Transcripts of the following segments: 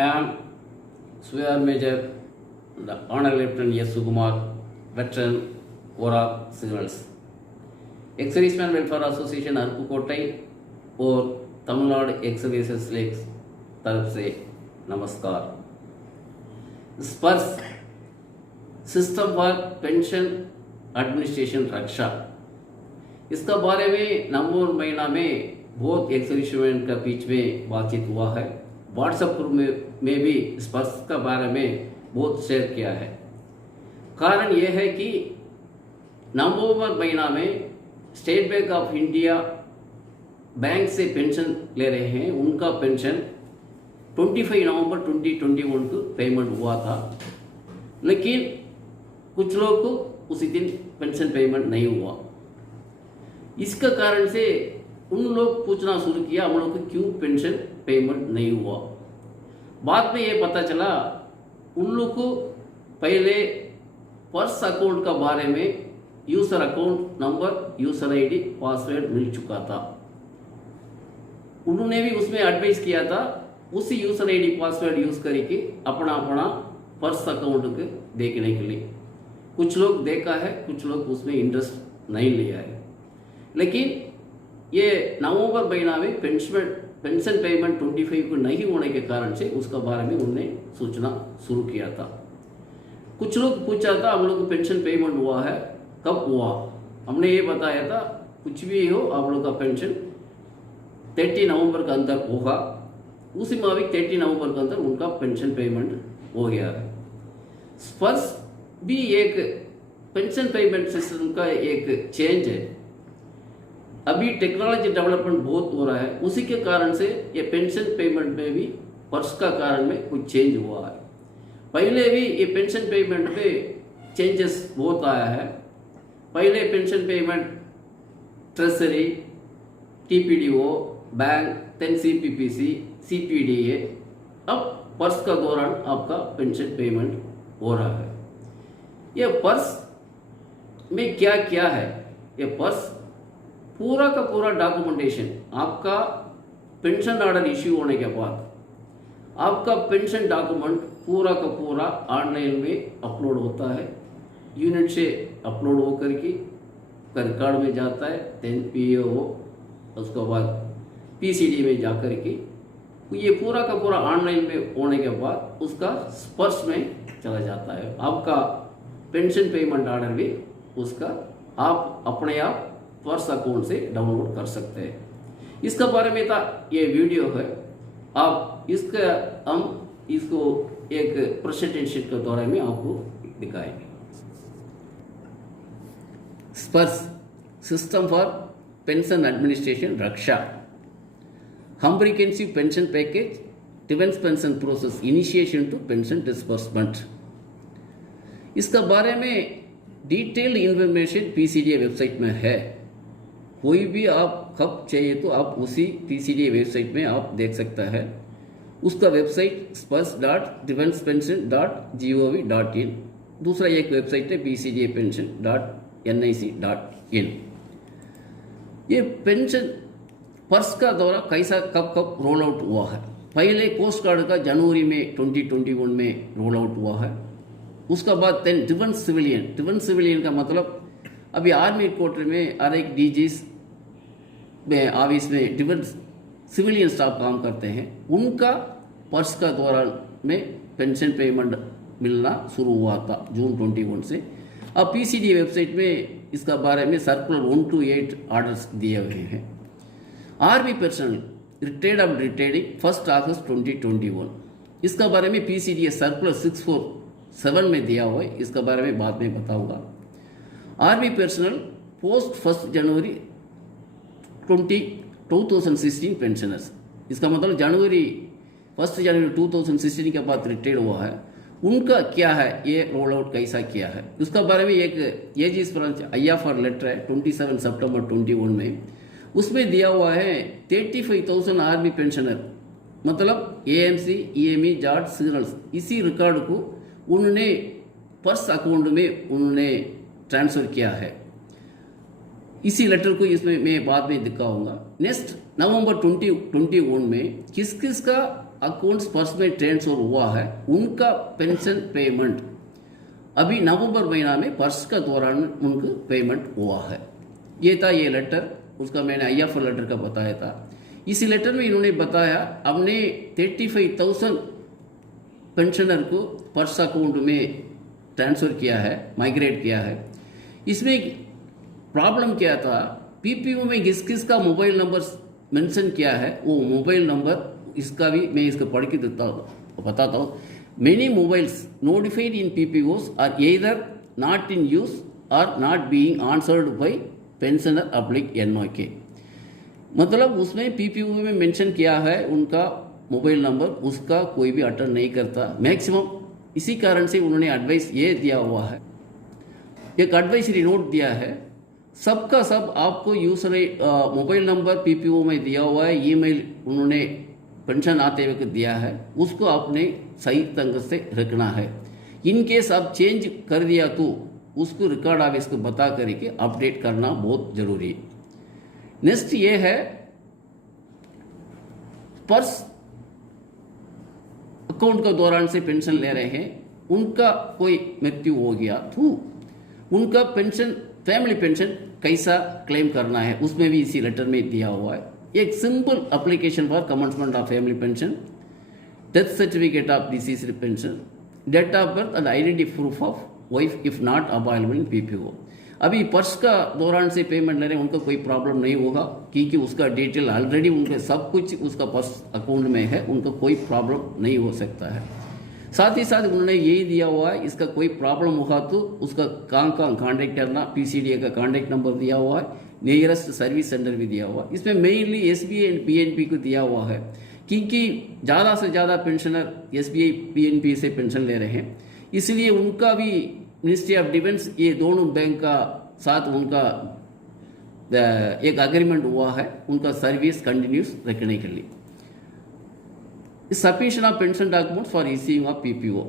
am Swear Major, the Honor Lieutenant S. Sukumar, veteran, Ora Signals. Ex-Serviceman Welfare Association अरपुकोटई और Tamil Nadu x-services league तरफ से नमस्कार। स्पर्श system for pension administration रक्षा, इसका बारे में नवंबर महीना में बहुत एक्स-सर्विसमैन का बीच में बातचीत हुआ है। व्हाट्सएप ग्रुप में भी स्पर्श का बारे में बहुत शेयर किया है। कारण यह है कि नवंबर महीना में state bank of India bank से पेंशन ले रहे हैं, उनका पेंशन 25 नवंबर 2021 को पेमेंट हुआ था, लेकिन कुछ लोग को उसी दिन पेंशन पेमेंट नहीं हुआ। इसका कारण से उन लोग पूछना शुरू किया हम लोग को क्यों पेंशन पेमेंट नहीं हुआ। बाद में ये पता चला उन लोग को पहले पर्स अकाउंट का बारे में user account number, user ID, password मिल चुका था। उन्होंने भी उसमें एडवाइस किया था उसी यूजर आईडी पासवर्ड यूज करके अपना अपना पर्स अकाउंट को देखने के लिए। कुछ लोग देखा है, कुछ लोग उसमें इंटरेस्ट नहीं लिया है। लेकिन ये नवंबर महीना में पेंशन पेमेंट 25 को नहीं होने के कारण से उसका बारे में उन्होंने सोचना शुरू किया था। कुछ लोग पूछा था हम लोग को पेंशन पेमेंट हुआ है, कब हुआ। हमने ये बताया था कुछ भी हो आप लोग का पेंशन 30 नवंबर के अंदर होगा। उसी माविक 30 नवंबर के अंदर उनका पेंशन पेमेंट हो गया है। स्पर्श भी एक पेंशन पेमेंट सिस्टम का एक चेंज है। अभी टेक्नोलॉजी डेवलपमेंट बहुत हो रहा है, उसी के कारण से ये पेंशन पेमेंट में भी पर्स का कारण में कुछ चेंज हुआ है। पहले भी ये पेंशन पेमेंट पे चेंजेस बहुत आया है। पहले pension payment treasury, TPDO, bank, then CPPC, CPDA, अब पर्स का दौरान आपका पेंशन पेमेंट हो रहा है। ये पर्स में क्या क्या है, ये पर्स पूरा का पूरा डॉक्यूमेंटेशन आपका पेंशन ऑर्डर इश्यू होने के बाद आपका पेंशन डॉक्यूमेंट पूरा का पूरा ऑनलाइन में अपलोड होता है। यूनिट से अपलोड होकर के रिकॉर्ड में जाता है, देन पीओ, उसके बाद पीसीडी में जाकर के ये पूरा का पूरा ऑनलाइन में होने के बाद उसका स्पर्श में चला जाता है। आपका पेंशन पेमेंट ऑर्डर भी उसका आप अपने आप पर्स अकाउंट से डाउनलोड कर सकते हैं। इसका बारे में था ये वीडियो है। आप इसका हम इसको एक प्रेजेंटेशन के दौरान में आपको दिखाएंगे। Sparsh system for pension administration Raksha, comprehensive pension package, defence pension process initiation to pension disbursement. इसका बारे में डिटेल्ड इंफॉर्मेशन पीसीडीए वेबसाइट में है। कोई भी आप कब चाहिए तो आप उसी पीसीडीए वेबसाइट में आप देख सकता है। उसका वेबसाइट spurs.defensepension.gov.in, दूसरा एक वेबसाइट है pcdapension.nic.in। ये पेंशन पर्स का दौरा कैसा कब कब रोल आउट हुआ है। पहले कोस्ट गार्ड का जनवरी में 2021 में रोल आउट हुआ है। उसका बाद डिफेंस सिविलियन का मतलब अभी आर्मी क्वार्टर में हर एक डीजीज में ऑफिस में डिफेंस सिविलियन स्टाफ काम करते हैं, उनका पर्स का दौरान में पेंशन पेमेंट मिलना शुरू हुआ था जून 21 से। अब पीसीडी वेबसाइट में इसका बारे में सर्कुलर 128 ऑर्डर्स दिए हुए हैं। आर्मी पर्सनल रिटायर्ड अब रिटायरिंग 1 अगस्त 2021, इसका बारे में पीसीडी सर्कुलर 647 में दिया हुआ है। इसका बारे में बाद में बताऊंगा। आर्मी पर्सनल पोस्ट 1 जनवरी 2016 पेंशनर्स, इसका मतलब जनवरी 1 जनवरी 2016 के बाद रिटायर्ड हुआ है, उनका क्या है, ये रोल आउट कैसा किया है। उसका बारे में एक एजीएस ब्रांच IFR लेटर है 27 सितंबर 21 में, उसमें दिया हुआ है 35,000 आर्मी पेंशनर मतलब AMC, EME, जाट, सिग्नल्स, इसी रिकॉर्ड को उन्होंने पर्स अकाउंट में उन्होंने ट्रांसफर किया है। इसी लेटर को इसमें मैं बाद में दिखाऊंगा। नेक्स्ट नवंबर 2021 में किस किस का अकाउंट्स पर्स में ट्रांसफर हुआ है उनका पेंशन पेमेंट अभी नवंबर महीना में पर्स का दौरान उनको पेमेंट हुआ है। ये था ये लेटर, उसका मैंने IFR लेटर का बताया था। इसी लेटर में इन्होंने बताया हमने 35,000 पेंशनर को पर्स अकाउंट में ट्रांसफ़र किया है, माइग्रेट किया है। इसमें प्रॉब्लम क्या था, PPO में किस किस का मोबाइल नंबर मेंशन किया है, वो मोबाइल नंबर इसका भी मैं इसको पढ़ के बताता हूँ। Many mobiles notified in PPOs are either not in use और not being answered by pensioner अप्लिक NOK। मतलब उसमें PPO में मेंशन किया है उनका मोबाइल नंबर, उसका कोई भी अटेंड नहीं करता मैक्सिमम। इसी कारण से उन्होंने एडवाइस ये दिया हुआ है, एक एडवाइजरी नोट दिया है, सबका सब आपको यूजर मोबाइल नंबर PPO में दिया हुआ है, ईमेल उन्होंने पेंशन आते हुए दिया है, उसको आपने सही ढंग से रखना है। इन केस आप चेंज कर दिया तो उसको रिकॉर्ड ऑफिस को बता करके अपडेट करना बहुत जरूरी है। नेक्स्ट ये है पर्स अकाउंट के दौरान से पेंशन ले रहे हैं, उनका कोई मृत्यु हो गया तो उनका पेंशन फैमिली पेंशन कैसा क्लेम करना है, उसमें भी इसी लेटर में दिया हुआ है। एक simple application for commencement of family pension, death certificate of deceased pension, date of birth and identity proof of wife if not available in PPO। अभी पर्स का दौरान से पेमेंट ले रहे हैं, उनको कोई प्रॉब्लम नहीं होगा क्योंकि उसका डिटेल ऑलरेडी उनके सब कुछ उसका पर्स अकाउंट में है, उनको कोई प्रॉब्लम नहीं हो सकता है। साथ ही साथ उन्होंने यही दिया हुआ है, इसका कोई प्रॉब्लम होगा तो उसका कहाँ कॉन्टेक्ट करना, PCDA का कॉन्टेक्ट नंबर दिया हुआ है, नियरेस्ट सर्विस सेंटर भी दिया हुआ है। इसमें मेनली SBI एंड PNB को दिया हुआ है क्योंकि ज़्यादा से ज़्यादा पेंशनर SBI PNB से पेंशन ले रहे हैं, इसलिए उनका भी मिनिस्ट्री ऑफ डिफेंस ये दोनों बैंक का साथ उनका एक अग्रीमेंट हुआ है उनका सर्विस कंटिन्यूस रखने के लिए। Sufficient of pension documents for issuing of PPO।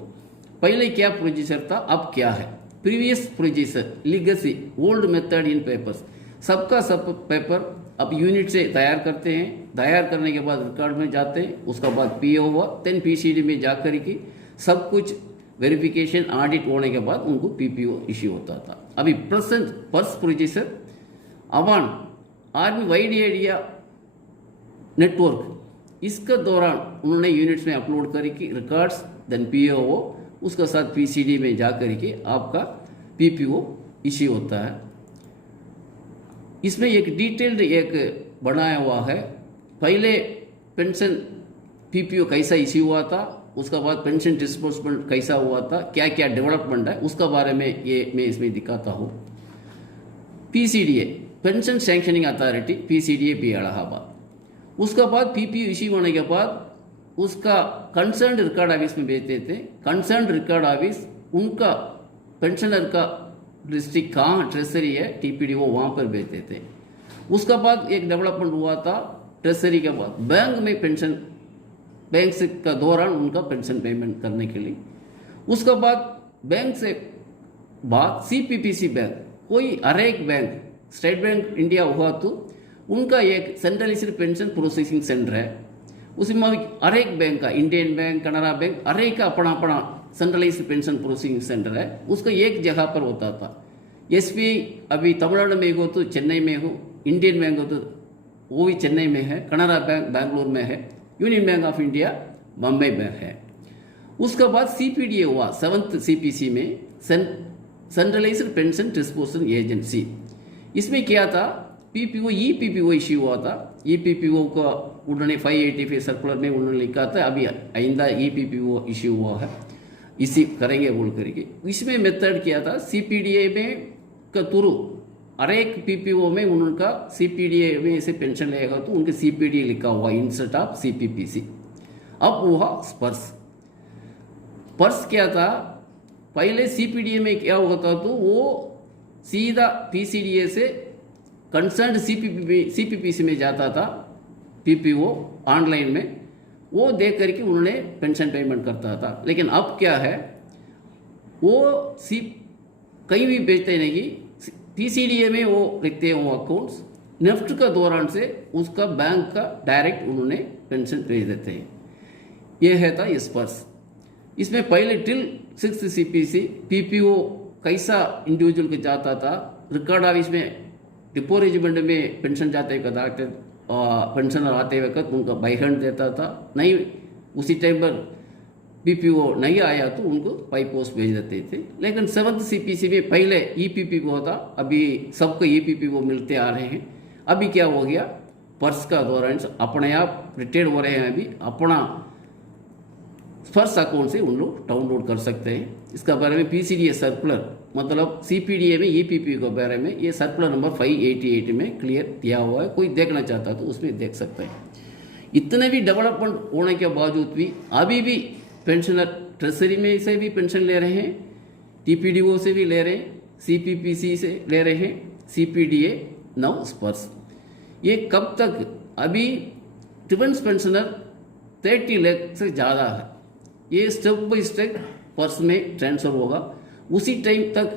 पहले क्या प्रोसीजर था, अब क्या है। Previous procedure legacy old method in papers, सबका सब पेपर अब यूनिट से तैयार करते हैं, तैयार करने के बाद रिकॉर्ड में जाते हैं, उसका बाद PO हुआ, देन PCD में जाकर के सब कुछ वेरिफिकेशन ऑडिट होने के बाद उनको PPO इश्यू होता था। अभी प्रेजेंट पर्स प्रोसीजर अवान आर्मी वाइड एरिया नेटवर्क, इसके दौरान उन्होंने यूनिट्स में अपलोड करके रिकॉर्ड्स, देन PO हो, उसके साथ PCD में जा करके आपका PPO इश्यू होता है। इसमें एक डिटेल्ड एक बनाया हुआ है, पहले पेंशन PPO कैसा इश्यू हुआ था, उसका बाद पेंशन डिस्बर्समेंट कैसा हुआ था, क्या क्या डेवलपमेंट है, उसका बारे में ये मैं इसमें दिखाता हूँ। PCDA pension sanctioning authority PCDA भी इलाहाबाद, उसका बाद PPO इश्यू होने के बाद उसका कंसर्न रिकॉर्ड ऑफिस में भेजते थे। कंसर्न रिकॉर्ड ऑफिस उनका पेंशनर का डिस्ट्रिक्ट कहाँ ट्रेजरी है TPDO वहाँ पर भेजते थे। उसका बाद एक डेवलपमेंट हुआ था ट्रेजरी के बाद बैंक में पेंशन, बैंक से का दौरान उनका पेंशन पेमेंट करने के लिए। उसका बाद बैंक से बाद CPPC बैंक, कोई हर एक बैंक स्टेट बैंक इंडिया हुआ तो उनका एक सेंट्रलाइज्ड पेंशन प्रोसेसिंग सेंटर है, उसमें हर एक बैंक का इंडियन बैंक, कनाडा बैंक, हर एक का अपना अपना सेंट्रलाइज्ड पेंशन प्रोसेसिंग सेंटर है, उसका एक जगह पर होता था। SBI अभी तमिलनाडु में हो तो चेन्नई में हो, इंडियन बैंक हो तो वो भी चेन्नई में है, कनाडा बैंक बैंगलोर में है, union bank of India Bombay में है। उसके बाद CPDA हुआ 7th CPC में, सेंट्रलाइज्ड पेंशन डिस्पोजल एजेंसी। इसमें क्या था, PPO EPPO इश्यू हुआ था। EPPO का उन्होंने 585 सर्कुलर में उन्होंने लिखा था, अभी आइंदा EPPO इश्यू हुआ है, इसी करेंगे बोल करके। इसमें मेथड किया था CPDA में का थ्रू हर एक PPO में उनका CPDA में से पेंशन लेगा तो उनके CPDA लिखा हुआ इंस्टेड ऑफ CPPC। अब हुआ पर्स। पर्स क्या था, पहले CPDA में क्या होता तो वो सीधा PCDA से कंसर्न CPPC में जाता था, PPO ऑनलाइन में वो देख करके उन्होंने पेंशन पेमेंट करता था। लेकिन अब क्या है, वो कहीं भी बेचते नहीं, PCDA में वो लिखते हैं वो अकाउंट्स, नेफ्ट का दौरान से उसका बैंक का डायरेक्ट उन्होंने पेंशन भेज देते हैं। ये है था इस पर्स। इसमें पहले टिल 6th CPC PPO कैसा इंडिविजुअल के जाता था, रिकॉर्ड ऑफिस में डिपो रेजिमेंट में पेंशन जाते वक्त पेंशनर आते वक्त उनका बाई हैंड देता था, नहीं उसी टाइम पर PPO नहीं आया तो उनको बाई पोस्ट भेज देते थे। लेकिन 7th CPC में पहले EPPO था, अभी सबको EPPO मिलते आ रहे हैं। अभी क्या हो गया, पर्स का दौरान अपने आप रिटायर्ड हो रहे हैं, अभी अपना स्पर्श अकाउंट से उन लोग डाउनलोड कर सकते हैं। इसका बारे में PCDA सर्कुलर मतलब CPDA में EPP के बारे में ये सर्कुलर नंबर 588 में क्लियर दिया हुआ है, कोई देखना चाहता तो उसमें देख सकते हैं। इतने भी डेवलपमेंट होने के बावजूद भी अभी भी पेंशनर ट्रेजरी में से भी पेंशन ले रहे हैं, TPDO से भी ले रहे हैं, CPPC से ले रहे हैं, CPDA नाउ स्पर्श। ये कब तक, अभी डिफेंस पेंशनर 30 लाख से ज़्यादा है, ये स्टेप बाई स्टेप पर्स में ट्रांसफर होगा। उसी टाइम तक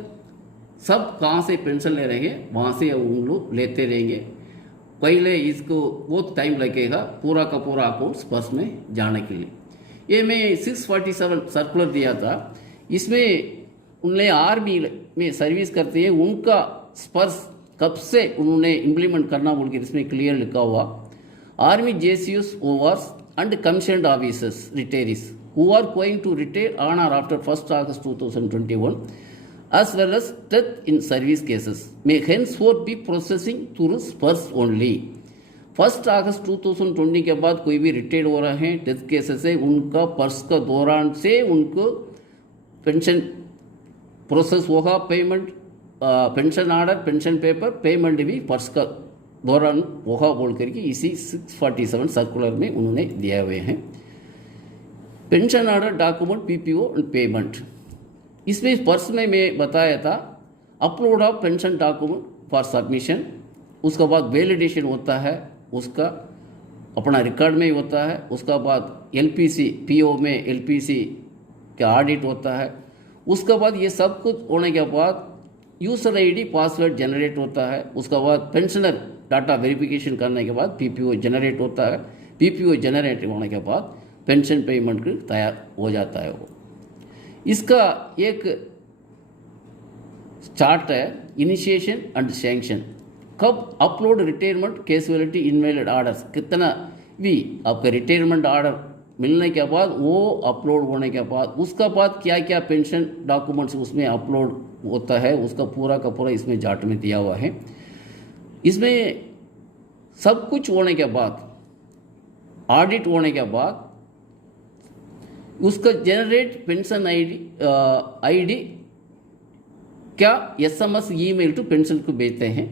सब कहाँ से पेंशन ले रहे हैं वहाँ से उन लोग लेते रहेंगे। पहले इसको बहुत टाइम लगेगा पूरा का पूरा अकाउंट पर्स में जाने के लिए। ये मैं 647 सर्कुलर दिया था, इसमें उन्हें आर्मी में सर्विस करते हैं उनका स्पर्श कब से उन्होंने इम्प्लीमेंट करना बोल के इसमें क्लियर लिखा हुआ। Army JCUs ORs and commissioned officers retirees who are going to retire on or after 1st August 2021 as well as death in service cases may henceforth be processing through spurs only। 1st August 2020 के बाद कोई भी retire हो रहे हैं death cases है, उनका purse का दौरान से उनको पेंशन प्रोसेस होगा, payment pension order pension paper payment भी पर्स का दौरान होगा बोल करके इसी 647 सर्कुलर में उन्होंने दिए हुए हैं। Pension order document PPO and payment, इसमें पर्स में मैं बताया था upload of pension document for submission, उसका बाद वैलिडेशन होता है, उसका अपना रिकॉर्ड में ही होता है, उसका बाद LPC PO में LPC का ऑडिट होता है, उसका बाद ये सब कुछ होने के बाद यूज़र ID पासवर्ड जनरेट होता है, उसका बाद पेंशनर डाटा वेरिफिकेशन करने के बाद PPO जनरेट होता है, PPO जनरेट होने के बाद पेंशन पेमेंट के तैयार हो जाता है वो। इसका एक चार्ट है इनिशिएशन एंड सैंक्शन, कब upload retirement casualty invalid orders, कितना भी आपका रिटायरमेंट ऑर्डर मिलने के बाद वो अपलोड होने के बाद उसका बाद क्या क्या पेंशन डॉक्यूमेंट्स उसमें अपलोड होता है, उसका पूरा का पूरा इसमें चार्ट में दिया हुआ है। इसमें सब कुछ होने के बाद ऑडिट होने के बाद उसका जनरेट पेंशन ID क्या SMS ईमेल टू पेंशन को भेजते हैं,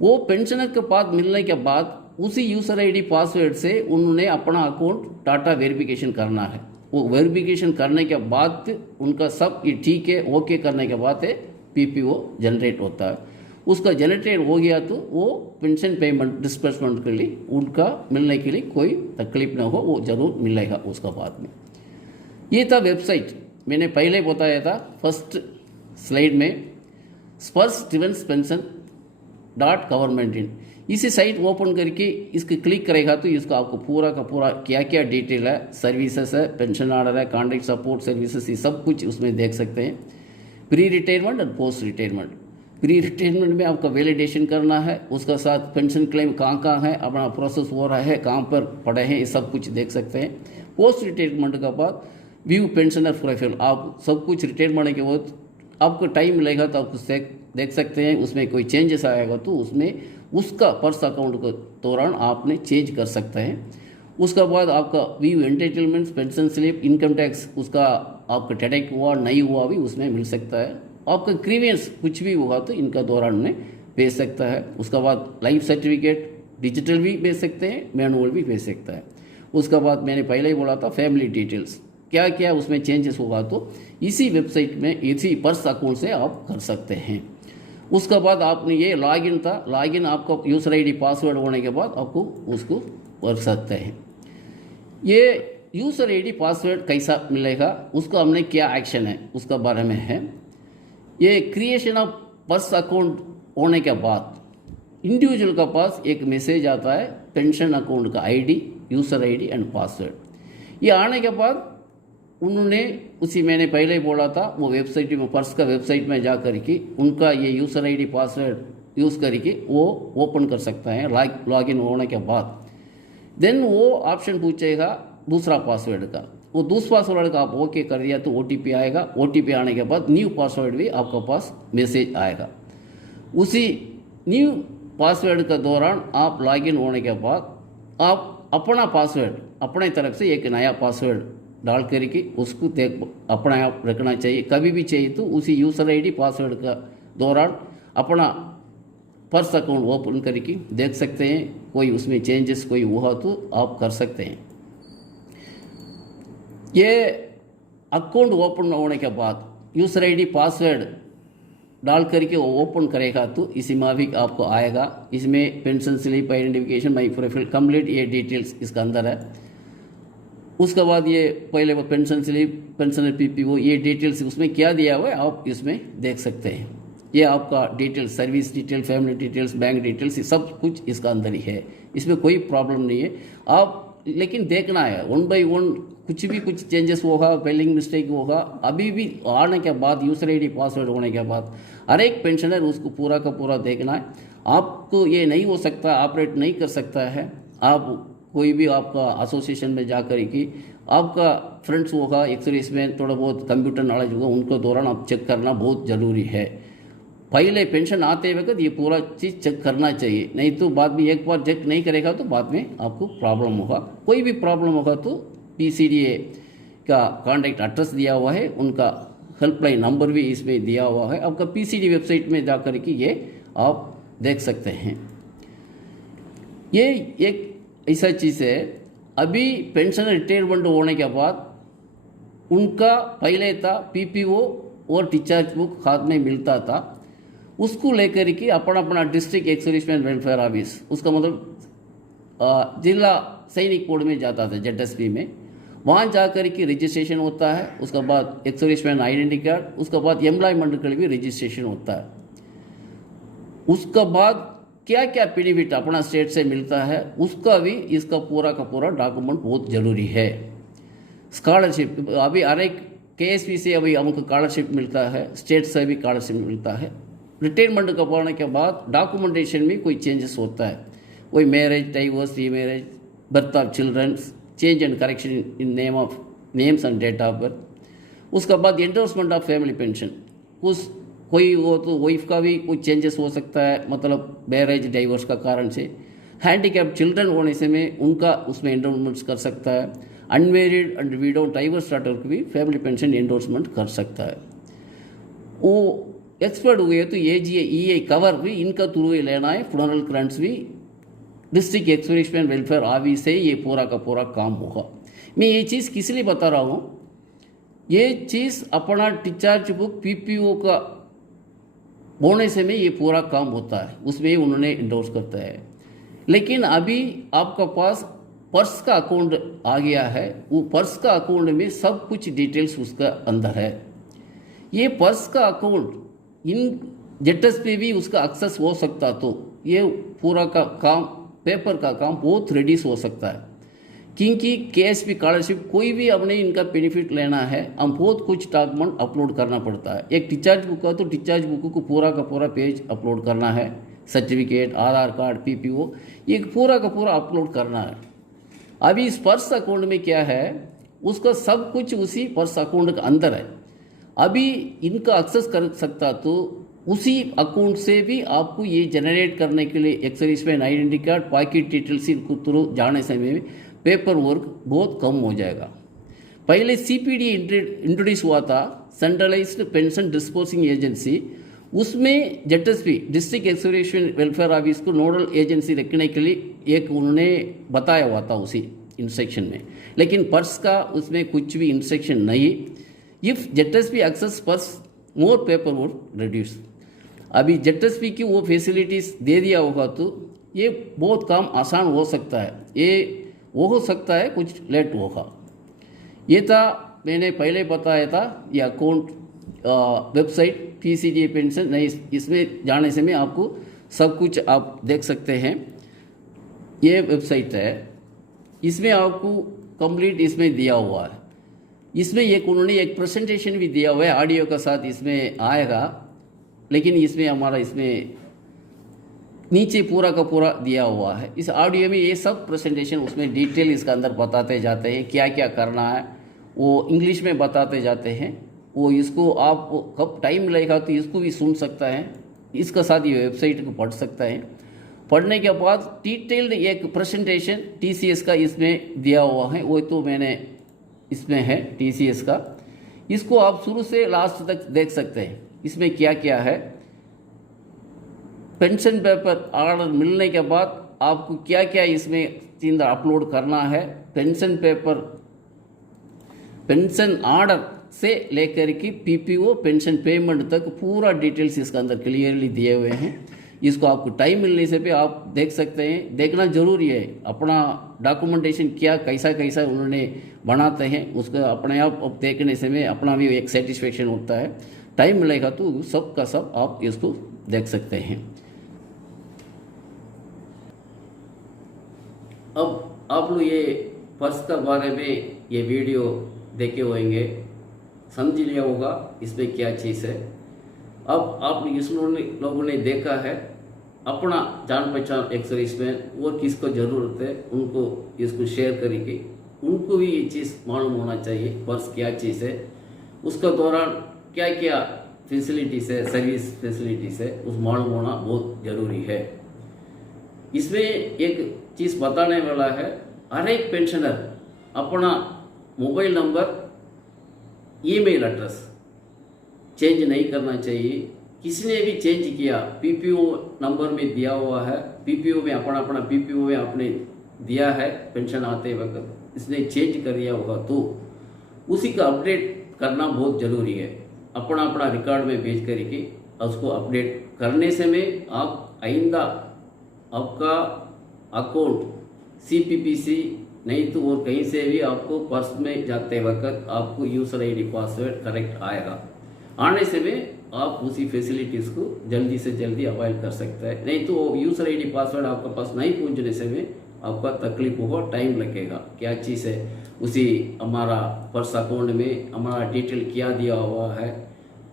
वो पेंशनर के पास मिलने के बाद उसी यूज़र ID पासवर्ड से उन्होंने अपना अकाउंट डाटा वेरिफिकेशन करना है। वो वेरिफिकेशन करने के बाद उनका सब ये ठीक है ओके करने के बाद है PPO जनरेट होता है। उसका जनरेट हो गया तो वो पेंशन पेमेंट डिस्बर्समेंट के लिए उनका मिलने के लिए कोई तकलीफ ना हो, वो ज़रूर मिलेगा उसका बाद में। ये था वेबसाइट, मैंने पहले बताया था फर्स्ट स्लाइड में, स्पर्श डिफेंस पेंशन .gov.in। इसी साइट ओपन करके इसके क्लिक करेगा तो इसका आपको पूरा का पूरा क्या क्या डिटेल है, सर्विसेज है, पेंशन ऑर्डर है, कॉन्ट्रैक्ट सपोर्ट सर्विसेज, ये सब कुछ उसमें देख सकते हैं। प्री रिटायरमेंट और पोस्ट रिटायरमेंट, प्री रिटायरमेंट में आपका वैलिडेशन करना है, उसका साथ पेंशन क्लेम कहाँ है, अपना प्रोसेस हो रहा है, कहाँ पर पड़े हैं, ये सब कुछ देख सकते हैं। पोस्ट रिटायरमेंट का बाद व्यू पेंशनर प्रोफाइल, आप सब कुछ रिटायरमेंट के बाद आपको टाइम मिलेगा तो आप देख सकते हैं, उसमें कोई चेंजेस आएगा तो उसमें उसका पर्स अकाउंट के दौरान आपने चेंज कर सकते हैं। उसका बाद आपका view entitlements, pension slip, income tax, उसका आपका डिडक्ट हुआ नहीं हुआ भी उसमें मिल सकता है। आपका ग्रीवियंस कुछ भी होगा तो इनका दौरान में भेज सकता है। उसका बाद लाइफ सर्टिफिकेट डिजिटल भी भेज सकते हैं, मैनुअल भी भेज सकता है। उसका बाद मैंने पहले ही बोला था फैमिली डिटेल्स, क्या क्या उसमें चेंजेस होगा तो इसी वेबसाइट में इसी पर्स अकाउंट से आप कर सकते हैं। उसका बाद आपने ये लॉगिन था, लॉगिन आपका यूज़र ID पासवर्ड होने के बाद आपको उसको कर सकते हैं। ये यूज़र ID पासवर्ड कैसा मिलेगा, उसका हमने क्या एक्शन है उसका बारे में है। ये क्रिएशन ऑफ पर्स अकाउंट होने के बाद इंडिविजुअल का पास एक मैसेज आता है पेंशन अकाउंट का ID, user ID and password. ये आने के बाद उन्होंने उसी मैंने पहले ही बोला था वो वेबसाइट में पर्स का वेबसाइट में जा करके उनका ये यूज़र आईडी पासवर्ड यूज़ करके वो ओपन कर सकता है लॉगिन होने के बाद। देन वो ऑप्शन पूछेगा दूसरा पासवर्ड का, वो दूसरा पासवर्ड का आप ओके कर दिया तो OTP आएगा। OTP आने के बाद न्यू पासवर्ड भी आपके पास मैसेज आएगा। उसी न्यू पासवर्ड के दौरान आप लॉगिन होने के बाद आप अपना पासवर्ड अपने तरफ से एक नया पासवर्ड डाल करके उसको अपना आप रखना चाहिए। कभी भी चाहिए तो उसी यूज़र आईडी पासवर्ड का दौरान अपना पर्स अकाउंट ओपन करके देख सकते हैं। कोई उसमें चेंजेस कोई हुआ तो आप कर सकते हैं। ये अकाउंट ओपन होने के बाद यूज़र आईडी पासवर्ड डाल करके वो ओपन करेगा तो इसी माफिक आपको आएगा। इसमें pension slip, identification, my profile complete ये डिटेल्स इसका अंदर है। उसके बाद ये पहले वो पेंशन स्लिप, पेंशनर PPO ये डिटेल्स उसमें क्या दिया हुआ है आप इसमें देख सकते हैं। ये आपका details, service detail, family details, bank details, सब कुछ इसका अंदर ही है। इसमें कोई प्रॉब्लम नहीं है। आप लेकिन देखना है 1 by 1 कुछ चेंजेस होगा, स्पेलिंग मिस्टेक होगा। अभी भी आने के बाद यूज़र आईडी पासवर्ड होने के बाद हर एक पेंशनर उसको पूरा का पूरा देखना है। आपको ये नहीं हो सकता, ऑपरेट नहीं कर सकता है। आप कोई भी आपका एसोसिएशन में जा कर कि आपका फ्रेंड्स होगा, एक्सर्विस में थोड़ा बहुत कंप्यूटर नॉलेज होगा, उनको दौरान आप चेक करना बहुत ज़रूरी है। पहले पेंशन आते वक्त ये पूरा चीज़ चेक करना चाहिए, नहीं तो बाद में एक बार चेक नहीं करेगा तो बाद में आपको प्रॉब्लम होगा। कोई भी प्रॉब्लम होगा तो PCDA का कॉन्टैक्ट एड्रेस दिया हुआ है, उनका हेल्पलाइन नंबर भी इसमें दिया हुआ है। आपका PCD वेबसाइट में जा कर के ये आप देख सकते हैं। ये एक ऐसा चीज़ है। अभी पेंशन रिटायरमेंट होने के बाद उनका पहले था PPO और डिस्चार्ज बुक हाथ में मिलता था, उसको लेकर के अपना अपना डिस्ट्रिक्ट एक्स-सर्विसमैन वेलफेयर ऑफिस, उसका मतलब जिला सैनिक बोर्ड में जाता था ZSP में, वहाँ जा कर के रजिस्ट्रेशन होता है। उसके बाद एक्स-सर्विसमैन आइडेंटिटी कार्ड, उसके बाद एम्प्लॉयमेंट के लिए भी रजिस्ट्रेशन होता है। उसके बाद क्या क्या बेनिफिट अपना स्टेट से मिलता है उसका भी इसका पूरा का पूरा डॉक्यूमेंट बहुत ज़रूरी है। स्कॉलरशिप अभी हर एक KSP से अभी हमको स्कॉलरशिप मिलता है, स्टेट से भी स्कॉलरशिप मिलता है। रिटायरमेंट का पाने के बाद डॉक्यूमेंटेशन में कोई चेंजेस होता है, कोई marriage, divorce, remarriage, birth of childrens, change and correction in names and date of birth. उसके बाद एंडोर्समेंट ऑफ फैमिली पेंशन, उस कोई हो तो वाइफ का भी कोई चेंजेस हो सकता है, मतलब मैरिज डाइवोर्स का कारण से। हैंडीकैप चिल्ड्रन होने से में उनका उसमें एंडोर्समेंट कर सकता है। Unmarried and window divorce daughter को भी फैमिली पेंशन एंडोर्समेंट कर सकता है। वो एक्सपर्ट हुए तो AGA कवर भी इनका थ्रू ही लेना है। फ्यूनरल ग्रांट्स भी डिस्ट्रिक्ट एक्स-सर्विसमैन वेलफेयर ऑफिस से ये पूरा का पूरा काम होगा। मैं ये चीज़ किस लिए बता रहा हूँ, ये चीज़ अपना डिस्चार्ज बुक PPO का होने से में ये पूरा काम होता है, उसमें उन्होंने इंडोर्स करता है। लेकिन अभी आपका पास पर्स का अकाउंट आ गया है, वो पर्स का अकाउंट में सब कुछ डिटेल्स उसका अंदर है। ये पर्स का अकाउंट इन ZSP भी उसका एक्सेस हो सकता, तो ये पूरा का काम, पेपर का काम बहुत रिड्यूस हो सकता है। क्योंकि KSP स्कॉलरशिप कोई भी अपने इनका बेनिफिट लेना है, हम बहुत कुछ डॉक्यूमेंट अपलोड करना पड़ता है। एक डिस्चार्ज बुक का तो डिस्चार्ज बुक को पूरा का पूरा पेज अपलोड करना है, सर्टिफिकेट, आधार कार्ड, PPO, ये पूरा का पूरा अपलोड करना है। अभी इस पर्स अकाउंट में क्या है, उसका सब कुछ उसी पर्स अकाउंट के अंदर है। अभी इनका एक्सेस कर सकता तो उसी अकाउंट से भी आपको ये जनरेट करने के लिए ex-serviceman identity card, pocket details के थ्रू जाने से में पेपर वर्क बहुत कम हो जाएगा। पहले CPD इंट्रोड्यूस हुआ था, सेंट्रलाइज्ड पेंशन डिस्पोजिंग एजेंसी, उसमें ZSP district ex-serviceman welfare office को नोडल एजेंसी रखने के लिए एक उन्होंने बताया हुआ था उसी इंस्ट्रक्शन में। लेकिन पर्स का उसमें कुछ भी इंस्ट्रक्शन नहीं। इफ ZSP एक्सेस पर्स मोर पेपर वर्क रिड्यूस। अभी ZSP की वो फैसिलिटीज़ दे दिया होगा तो ये बहुत काम आसान हो सकता है। ये वो हो सकता है कुछ लेट होगा। ये था मैंने पहले बताया था, ये अकाउंट वेबसाइट PCDA पेंशन नहीं, इसमें जाने से में आपको सब कुछ आप देख सकते हैं। ये वेबसाइट है, इसमें आपको कंप्लीट इसमें दिया हुआ है। इसमें एक उन्होंने एक प्रेजेंटेशन भी दिया हुआ है ऑडियो के साथ, इसमें आएगा, लेकिन इसमें हमारा इसमें नीचे पूरा का पूरा दिया हुआ है। इस ऑडियो में ये सब प्रेजेंटेशन उसमें डिटेल इसका अंदर बताते जाते हैं, क्या क्या करना है वो इंग्लिश में बताते जाते हैं। वो इसको आप कब टाइम लगेगा तो इसको भी सुन सकता है, इसके साथ ये वेबसाइट को पढ़ सकता है। पढ़ने के बाद डिटेल्ड एक प्रेजेंटेशन TCS का इसमें दिया हुआ है, वो तो मैंने इसमें है TCS का, इसको आप शुरू से लास्ट तक देख सकते हैं। इसमें क्या क्या है, पेंशन पेपर ऑर्डर मिलने के बाद आपको क्या क्या इसमें चीज़ अपलोड करना है, पेंशन पेपर पेंशन ऑर्डर से लेकर के PPO पेंशन पेमेंट तक पूरा डिटेल्स इसके अंदर क्लियरली दिए हुए हैं। इसको आपको टाइम मिलने से भी आप देख सकते हैं, देखना जरूरी है। अपना डॉक्यूमेंटेशन क्या कैसा कैसा उन्होंने बनाते हैं उसको अपने आप देखने से में अपना भी एक सेटिस्फेक्शन होता है। टाइम मिलेगा तो सब का सब आप इसको देख सकते हैं। अब आप लोग ये पर्स के बारे में ये वीडियो देखे होंगे, समझ लिया होगा इसमें क्या चीज़ है। अब आप इस लोगों ने देखा है अपना जान पहचान एक सर्विसमैन और किसको ज़रूरत है उनको इसको शेयर करके उनको भी ये चीज़ मालूम होना चाहिए पर्स क्या चीज़ है, उसका दौरान क्या क्या फैसिलिटीज़ है, सर्विस फैसिलिटीज़ है, उस मालूम होना बहुत ज़रूरी है। इसमें एक चीज़ बताने वाला है, हर एक पेंशनर अपना mobile number, email address change नहीं करना चाहिए। किसी ने भी चेंज किया, PPO नंबर में दिया हुआ है, PPO में अपना PPO में आपने दिया है पेंशन आते वक्त, इसने चेंज कर दिया होगा तो उसी का अपडेट करना बहुत ज़रूरी है। अपना रिकॉर्ड में भेज करके उसको अपडेट करने से में आप आइंदा आपका अकाउंट CPPC नहीं तो और कहीं से भी आपको पर्स में जाते वक्त आपको यूज़र ID पासवर्ड करेक्ट आएगा। आने से में आप उसी फैसिलिटीज़ को जल्दी से जल्दी अवॉइड कर सकते हैं। नहीं तो यूज़र ID पासवर्ड आपके पास नहीं पहुंचने से में आपका तकलीफ होगा, टाइम लगेगा। क्या चीज़ है उसी हमारा पर्स अकाउंट में हमारा डिटेल क्या दिया हुआ है,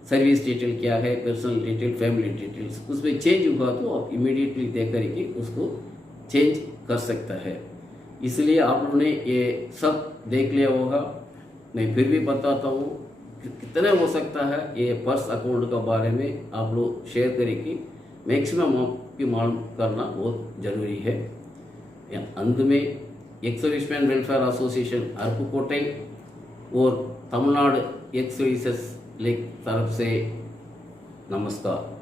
सर्विस डिटेल क्या है, पर्सनल डिटेल, फैमिली डिटेल्स, उसमें चेंज हुआ तो आप इमीडिएटली देख करके उसको चेंज कर सकता है। इसलिए आप लोगों ने ये सब देख लिया होगा। मैं फिर भी बताता हूँ कितने हो सकता है ये पर्स अकाउंट के बारे में आप लोग शेयर करके मैक्सिमम आपकी मालूम करना बहुत ज़रूरी है। अंत में एक्स सर्विसमैन वेलफेयर एसोसिएशन अरुपुकोटै और तमिलनाडु एक्स सर्विसेज लीग तरफ से नमस्कार।